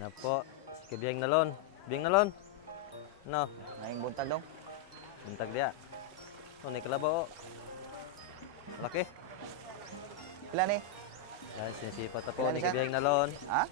Na po, si Biyang Nalon. Biyang Nalon. No, Naing buntag dong. buntag dia. Oh, ni kalabaw. Laki. Pila ni? Yan, sinisipat na po Ilan ni siya? Biyang Nalon. Ha?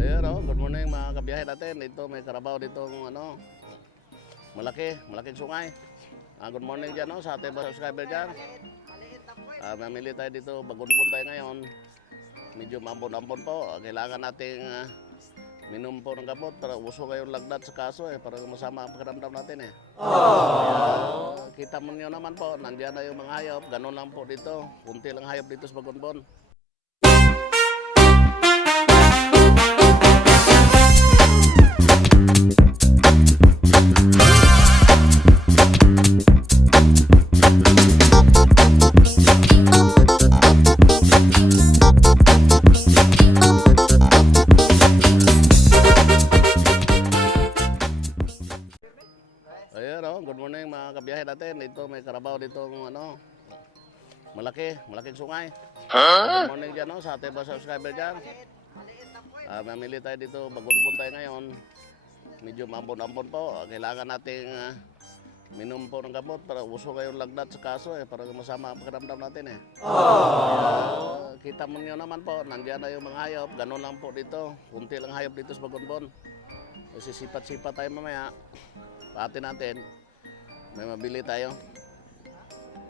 Ayun, good morning mga kabiyahe natin. Dito may karabaw dito malaking sungay. Good morning dyan sa ating mga subscriber dyan. Mamili tayo dito, bagon-bon tayo ngayon. Medyo mambon-ambon po. Kailangan nating minom po ng gamot para uso ngayong lagnat sa kaso para masama ang pakiramdam natin Kaya, kita mo niyo naman po, nandiyan na yung mga hayop. Ganun lang po dito. Kunti lang hayop dito sa bagon-bon. Ayun, good morning mga kabiyahe natin. Dito may karabaw dito malaking sungay. Good morning dyan sa ating mga subscriber dyan. Mamili tayo dito, bagon-bon tayo ngayon. Medyo mambon-ambon po. Kailangan nating minom po ng gamot para uso ngayong lagnat sa kaso para masama ang pakiramdam natin Kaya, kita mo niyo naman po, nandiyan na yung mga hayop. Ganun lang po dito. Kunti lang hayop dito sa bagon-bon. Sisipat-sipat tayo mamaya. Pati natin, may mabili tayo.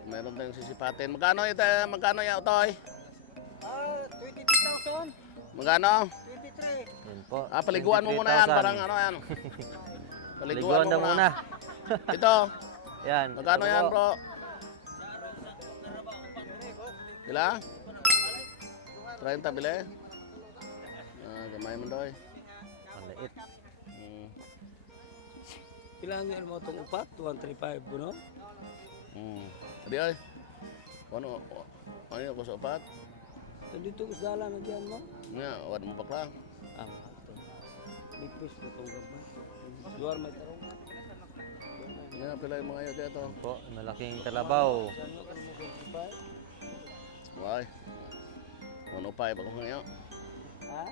Meron tayong sisipatin. Magkano yung Otoy? 22,000. Magkano? 23. Yan po. Paliguan mo muna yan. 23,000. Parang yan. Paliguan na muna. Ito, Yan. magkano ito yan po. bro? Kila? 30 bili? Gamay mo doy. Ang liit. Kailangan mo itong upat, 135 po, no? Adi ay. Ano yung ko sa upat? Dito ko sa na dyan mo. Nga, wad mo bakla. Mahal to. Bigpis na itong gabay. Luar may tarong. Nga, pila yung mga ayaw dito. Po, malaking kalabaw. Saan mo kung mo 25? Why? Ano pa ba kung ngayon? Ha?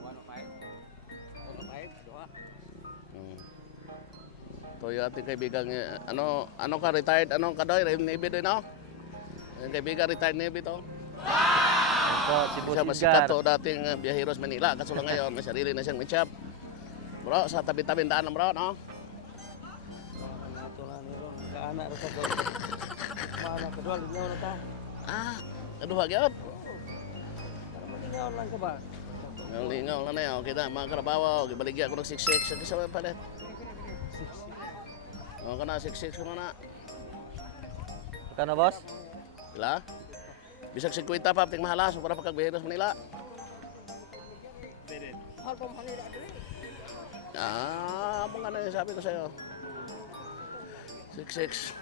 105? 105? Doha? Ito yung ating kaibigan, ano ka retired, anong kadoy, Navy doy no? Yung kaibigan retired Navy to. Yan po, si Boss Siya masikat Edgar. to dating biyaheros Manila, kaso lang ngayon, may sarili na siyang mitchap. Bro, sa tabi-tabi daan ng bro, no? Nato na niro. Nagkaanak rin sa doon. Mana ka doon, lingaw na ta. Aduh, gyud. Para malingaw lang ka ba? Ang lingaw lang na yan, okay na, mga karabawa, gibaligya ko ng 6-6, sa kisaway palit. Mga ka na, 6-6 ko na. Magkano, boss? Sila? Bisag 50 pa, ting mahalas, para pagkabiheros Manila. Mahal pa Manila diri. Mga na yung sabi ko sa'yo. 6-6.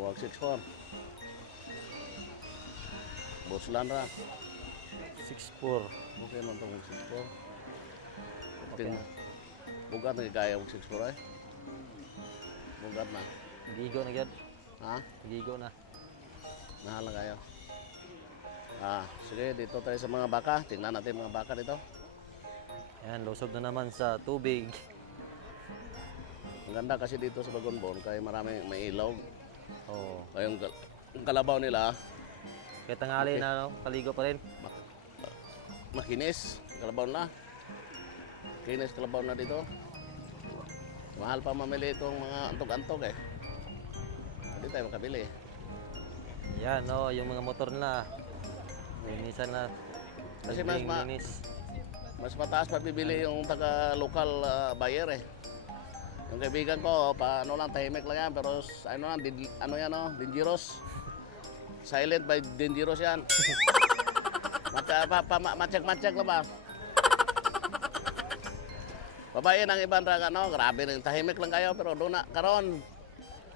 Huwag 6-4. Boss Landra. 6'4". Okay naman itong 6-4. Ting, bugat na kaya yung 6-4 ay. Bugat na. Gigo na gyud. Ha? Gigo na. Nahala kayo. Sige, dito tayo sa mga baka. Tingnan natin mga baka dito. Yan, lusob na naman sa tubig. Ang ganda kasi dito sa Bagon-bon, kaya marami may ilaw. Oh. Kaya yung kalabaw nila, Kaya tanghali na, no? Paligo pa rin. makinis. Kalabaw na. Kinis kalabaw na dito. Mahal pa mamili itong mga antog-antog Hindi tayo makabili. Yan, no? Yung mga motor na. Linisan na. Kasi Libreng linis. mas mataas pa bibili yung taga-local buyer Yung kaibigan ko, paano lang, tahimik lang yan, pero dangerous. Silent by dangerous yan. Matyak-matyak lang ba? Babae ang iban ra ano, grabe rin tahimik lang kayo pero doon na karon.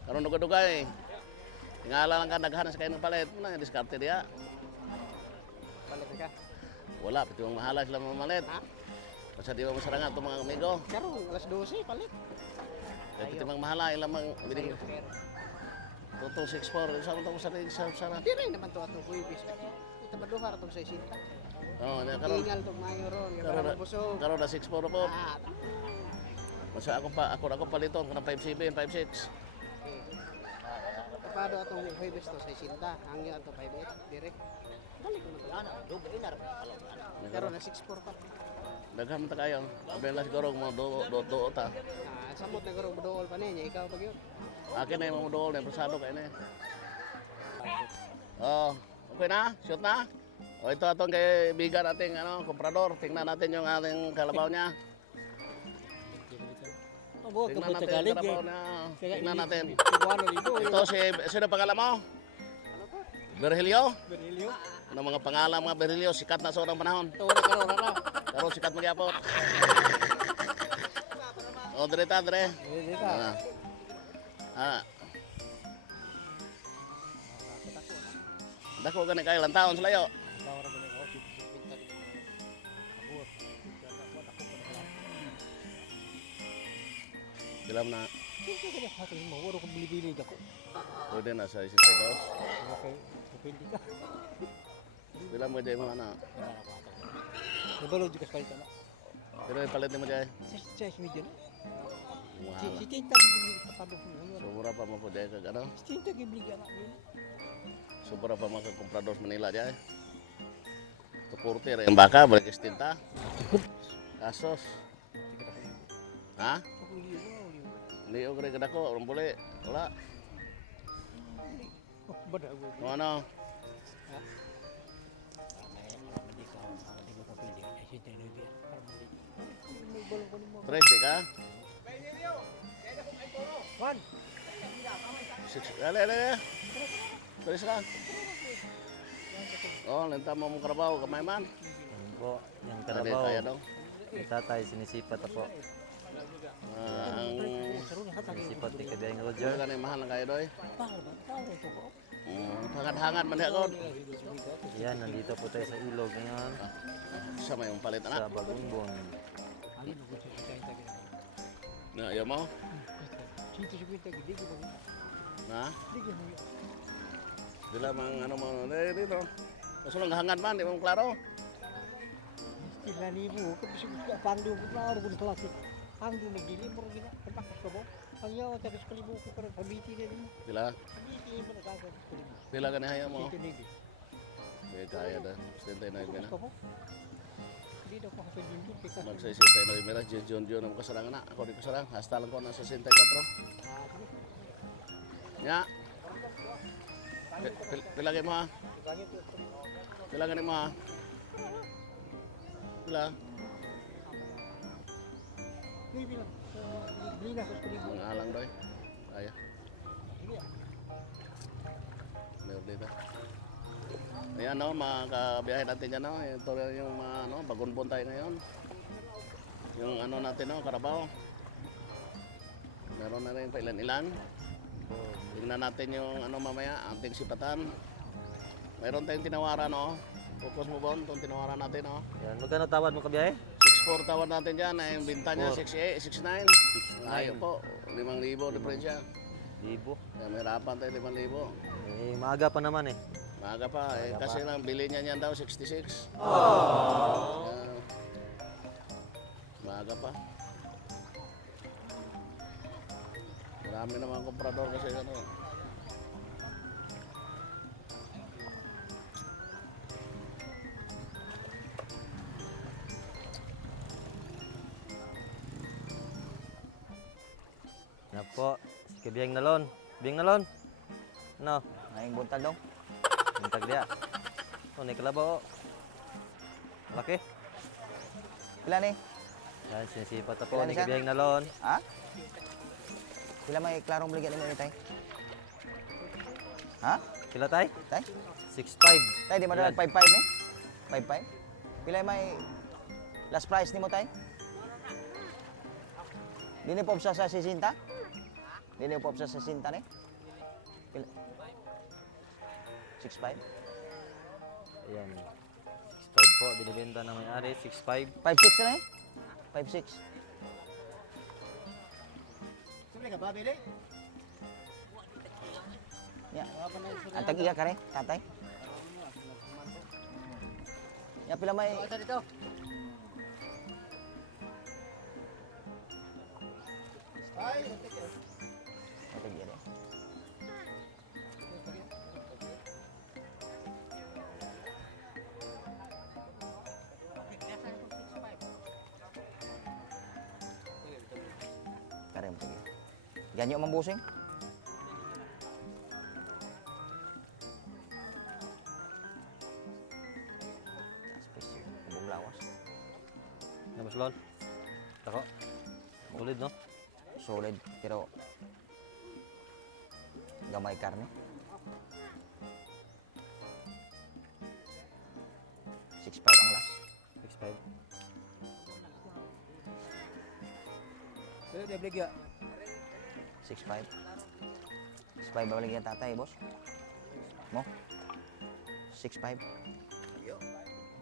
Karon dugay-dugay. Tingala lang ka naghanas kayo ng palit, na diskarte diya. Palit ka. Wala, pati mong mahala sila mamalit. Ha? Basta di ba masarangan itong mga amigo. Karon alas 12 palit. Kaya pati mga mahala, ilang mga biling. Totoo 6'4", saan mo sa rin sa sarap. Di rin naman to atong kuibis. Ito ba duha ratong 60. Oo, karon. Tingal tong mayo ron, Karon para na- mabusog. Karon na 6'4" po. Ah, Basta ako paliton, kanang 5'7", 5'6". Kapado atong kuibis to 60. Hangyo ato 58 dire. Balik mo to. Ana, doble inar. Karon na 64 pa. Daghan mo ta kayo. Abela siguro mo do ta. Samot na garo budool pa niya, ikaw pag yun. Akin na yung mga dool, na prosado kayo na. Oh, okay na? Shoot na? O ito atong kay bigan ating komprador. Tingnan natin yung ating kalabaw niya. Abo, Tingnan kabot sa natin yung galig kalabaw eh. niya. Tingnan natin. Cebuano dito. Ito sino pangalan mo? Virgilio? Berilio. Ano mga pangalan mga Virgilio? Sikat na sa unang panahon. Tawag na karon na. Karon sikat magyapot. O, dire ta, dire. Dito. Dako gani kayo lang taon sa layo. Dilam na. Mawaro ko bili-bili ako. Pwede na sa 62. Okay, depende ka. Dilam mo dyan mga Nabalo juga sekali tak nak. Pero palit mo dyan. Saya medium. Wow. Si tinta bili kapado ko. Sobra pa mo po dyan kag ano? Si tinta bili anak ni. Sobra pa mga komprador Manila dyan. Ito kurti rin yung baka, balik istinta. Kasos. Ha? Aku lihat ni. Hindi ko rin kadako, orang boleh. Wala. Oh, bada aku. Kung ano? Tres di ka? Wan, Ale, ale, ale. Tres ka? Oh, lenta mo mong karabaw, kamay man. Yan po, yung Ada kalabaw. kaya dong. Yung tatay, sinisipat na po. Ang seru nak tak. Sinisipat ni Kabiyang Diyo Roger. ka na mahal na kayo doy. Tahu itu kok. Hangat-hangat man ako. Yan, nandito po tayo sa ilog ngayon. Sa may yung palit Sa anak. Bagungbon. Alin aku cerita kita. Na, ayaw mo? Cerita gede gitu. Na? Digi mo. Dila mang ano mo. Dito. Kaso lang hangat man, di mo klaro. Istilah ni ibu, kasi gusto pangdo ko na ako ng klase. Pangdo nagdili mo gina, tapakas ko ba? Ang yaw ta kasi kalibo ko para kabiti na din. Dila. Kabiti mo na kaka kalibo. Pila ka na hayo mo. Ito nigi. Kaya kaya da. 69 na. Ko po. Di daw ko sa junjun kita. Magsa 69 mera, John ang kasarang na. Ako di kasarang. Hasta lang ko na 64. Nya. Pila kayo mo ha? Pila ka mo ha? Pila? Ni bilang. Beli na sa kalibo. Ang alang doy. Kaya. Meron dito. Ayan no, mga kabiyahe natin dyan no. Ito yung mga ano, bagunbon tayo ngayon. Yung ano natin no, karabaw. Meron na rin pa ilan-ilan. Tingnan natin yung ano mamaya, ating sipatan. Mayroon tayong tinawaran no. Focus mo bon, itong tinawaran natin no. Yan, magkano tawad mo Kabiyahe? 6'4" tawad natin dyan, ay yung binta niya 6'8", 6'9". 6'9". Ayaw po, 5,000 diferensya. Libo. Kaya may harapan tayo 5,000. Eh, maaga pa naman eh. Maaga pa, eh, Maaga kasi pa. lang bili niya niyan daw 66. Maaga pa. Marami naman komprador kasi ano. Yan po, si Kabiyang Nalon. Biyang Nalon. Ano? Ngayong buntal dong. Yung tagdiya. Oh, may kalabaw. Laki. Pila ni? Yan, sinisipat na po Ilan ni siya? Kabiyang Nalon. Ha? Pila may klarong baligyan ni mo ni tay? Ha? Kila tay? Tay? 6'5". Tay, di madalag 5-5 ni? 5-5? Pila may last price ni mo tay? Dini po sa 60? Dini po sa 60 ni? 6.5? Ayan. 6.5 po, binibenta ng may-ari. 6.5. 5.6 na eh? 5.6. Sumli ka ba, Bili? Ya. Ang tag-iya ka rin, tatay. Ya, pila may... Ito dito. Ay, Ang tag-iya rin. Kare mo tag-iya. Ganyo mambusing? Bumlawas. Na Boslon. Tako. Ulit, no? Solid, pero gamay karne. 6.5 ang last. 6.5. Pero dia beli 6.5. 6.5 ba balik tatay, boss? Mo? 6.5.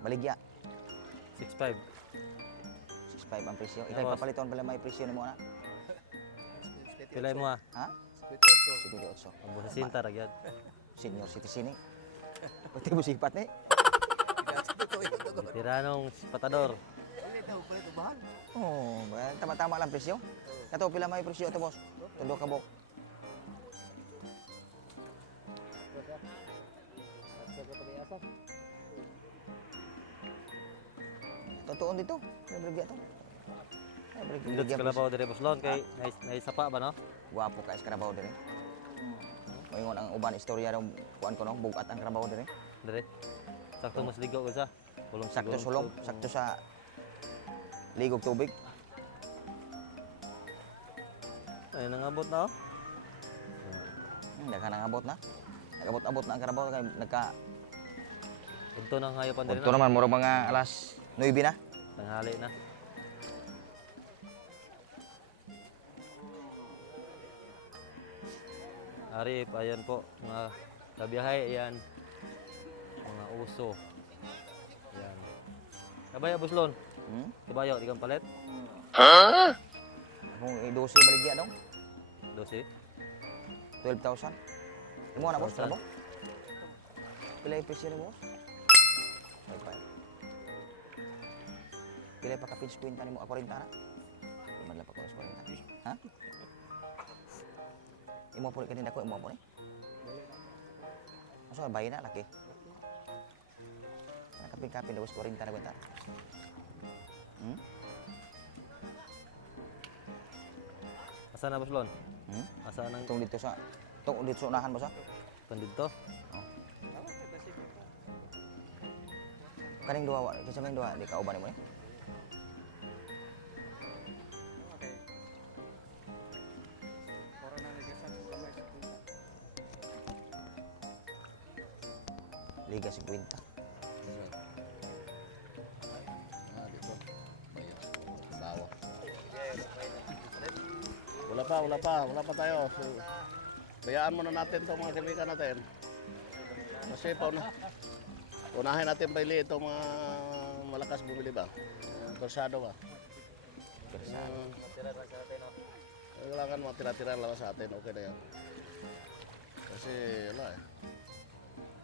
Baligya. 6.5. 6.5 ang presyo. Ikay Boss. papaliton pala may presyo ni mo na. Pilay mo, ha? Ha? 78. Ang busa sinta, ragyad. Senior citizen eh. Pati mo sipat eh. Tiranong patador. Oh, tama-tama lang presyo. Kato pila may presyo ito, boss? Tulo ka bok. Totoo dito. May baligya to. Ay, Indot sa kalabaw dire Boslon. Kay naisapa ba, no? Guwapo ka sa karabaw dire. Moingon ang uban istorya ng kuan ko no, bugat ang karabaw dire. Dire. Sakto mas ligaw ko sa. Pulong Sakto sulong, sakto sa ligog tubig. Ay, nangabot na, oh. Nagka nangabot na. Nagabot-abot na ang karabaw kay nagka Punto nang hayapan dire Ito na. naman mura mga alas 9 na. Tanghali na. Arif, ayan po, mga kabiyahe, ayan. Mga uso. Ayan. Kabaya, Buslon. Hmm? Kabayo, di kang palit. Kung i-12 baligya daw, 12. 12,000. Imo na boss, 12,000. ano? Pila yung presyo ni boss? 5.5. Pila pa kapins kwenta ni mo? 40 na? Iman lang pa ko 40. Ha? Imo po kanina ko, imo po ni? Masa bayi na, laki. Kapin-kapin daw 40 na kwenta. Hmm? Asa na, Buslon? Hmm? Asa nang Itong dito sa unahan boss ha? pandito? Kaning dua, kinsa may dua di kauban mo ni? Liga 50. Ah, dito. Bayad. Asawa. Wala pa tayo. So, bayaan muna natin itong mga kaibigan natin. Kasi unahin natin pili itong mga malakas bumili ba? Korsado ba? Kailangan mga tira-tira lang sa atin, okay na yan. Kasi wala eh.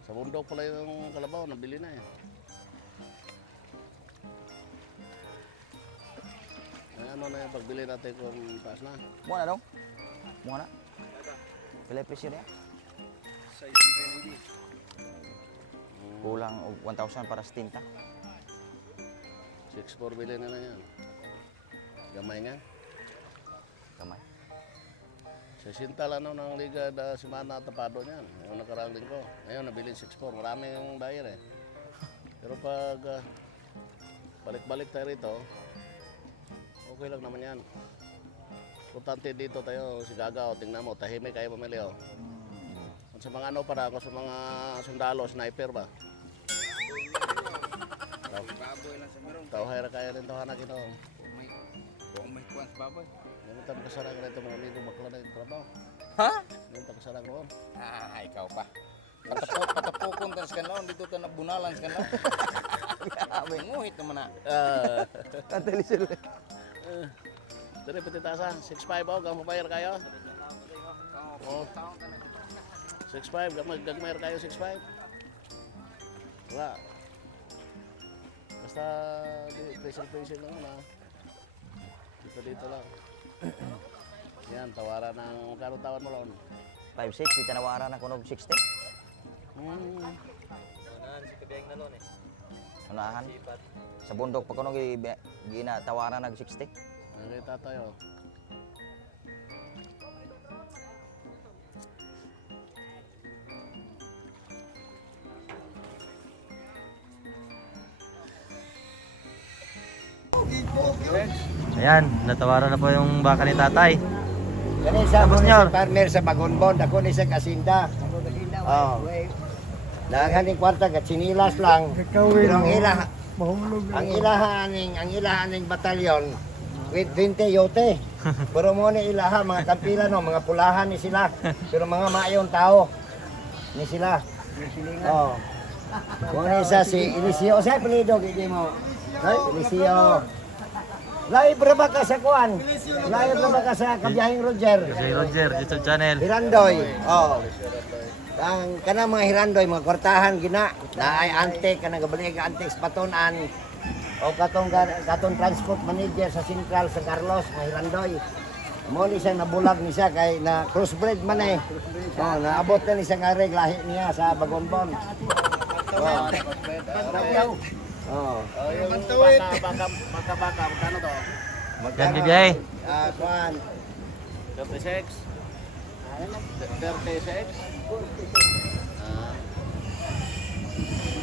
Sa bundok pala yung kalabaw, nabili na eh. Ay, ano na yung pagbili natin kung taas na? Muna daw. Muna. Pila yung presyo niya? Kulang og 1,000 para sa tinta. 6-4 bili na lang yan. Gamay nga. Kamay. Sa sintal ano ng liga na semana tapado niyan. Yung nakaraang linggo. Ngayon nabili 6-4. Marami yung buyer eh. Pero pag balik-balik tayo rito, okay lang naman yan. Importante dito tayo, si Gagaw, tingnan mo, tahimik kayo pamili oh. Kung sa mga ano para ako sa mga sundalo, sniper ba? Tawhay ra kaya rin to hanakin oh. Kung may kuwan sa baboy. Yung Kita kasarang na ito mga amigo bakla na yung trabaho. Ha? Yung kasarang noon. Ah, ikaw pa. Patapukon tas kanlaon dito ta nabunalan sa kanlaon. Abay nguhit naman na. Katali sila. Dari petitasa 6'5" oh, gang bayar kayo. Oh. 6'5", gagmayar kayo 6'5". Wala. Basta pressure lang na. Dito lang. Yan, tawaran ng kano tawad mo lang. 5-6 di tanawaran ako ng 60. Unahan si kabiyang nalon eh. Unahan. Sa bundok pa kuno ginatawaran nag 60. Nakita tayo. Ayan, natawaran na po yung baka ni tatay. Kani sa Tapos, mo Nyor? si farmer sa Bagonbon, ako ni sa Kasinda. Oh. Daghan ni kwarta kat sinilas lang. Pero ang ilaha ang ilahaning batalyon with 20 yote. Pero mo ni ilaha mga kampila no, mga pulahan ni sila. Pero mga maayong tao ni sila. Oh. Kung isa si Eliseo, sa apelido gidi mo. Right? Eliseo. Live ra ba ka sa kuan? Live ra ba ka sa Kabiyahing Roger? Si Roger, YouTube channel. Hirandoy. Oh. Ang kana mga hirandoy mga kwartahan gina naay ante kana gabali ka ante sa patunan o katong transport manager sa Central sa Carlos mga hirandoy. Mo ni siya nabulag ni siya kay na crossbreed man eh. Oh, naabot na ni siya nga lahi niya sa Bagonbon. Oh. Oh, yung baka, magkano to? Yan bibiyay. Kuan. 36? 36?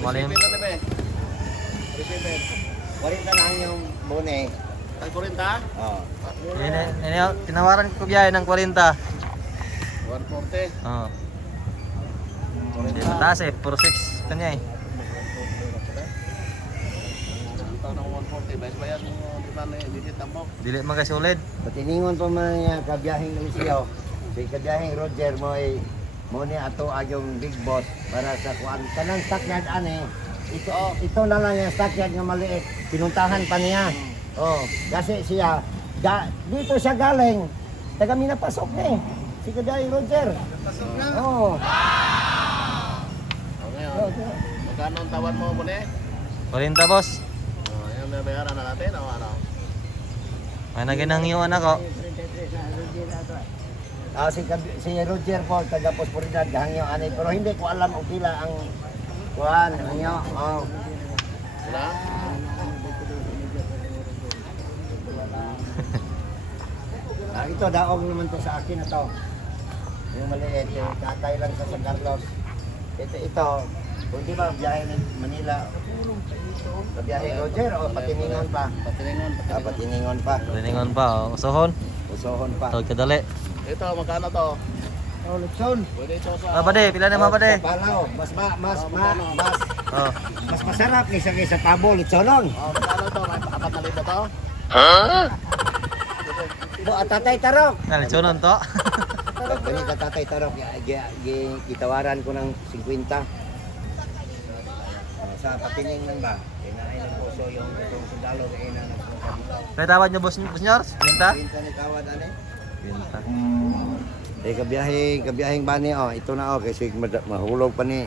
Malim. Receive na be. Receive. Wali na lang yung bone. Ang 40? Oh. Tinawaran ko biyay ng 40. 140. Oo. Hindi mataas eh, puro 6 kanya eh. Ang taon ng 140, bayas mo di ba na digit tambok? Dili man kasi ulid. Patiningon pa man niya Kabiyahing Eliseo. Si Kabiyahing Roger mo ni ato yung big boss para sa kuan kanang stockyard ane. Ito na lang yung stockyard nga maliit. Pinuntahan pa niya. Oh, kasi siya dito siya galing. Taga minapasok ni si Kabiyahing Roger. Pasok na. Oh. O ngayon, magkano ang tawad mo muna eh? 40 boss. Oh, yung bayaran na natin o ano? May naginang yung anak ko. Si Roger po taga Posporidad gahangyo ani pero hindi ko alam og pila ang kuan hangyo. Oh. Wala? Ito daog naman to sa akin na to. Yung maliit, tatay lang sa San Carlos. Ito, kung di ba biyahe ng Manila, biyahe Roger o patiningon pa? Patiningon. Patiningon pa. Riningon pa, oh. Usohon. Usohon pa. Tawag kadali. Ito, magkano to? Oh, Lutson. Pwede ito sa... Mabade, pila na mabade. Palaw, Oh, mas masarap kaysa tabo, Lutsonon. Oh, magkano to? 4,000 to? Tatay Tarok. Nalitsunon to. Bali ka Tatay Tarok, gitawaran ko ng 50. Sa patiningan ba? Kinain ng puso yung itong sundalo kaya na nagpunta. May tawad niyo boss Nyors? 50? 50 ni tawad ane. 50. Kabiyahing bani oh, ito na oh kasi mahulog pa ni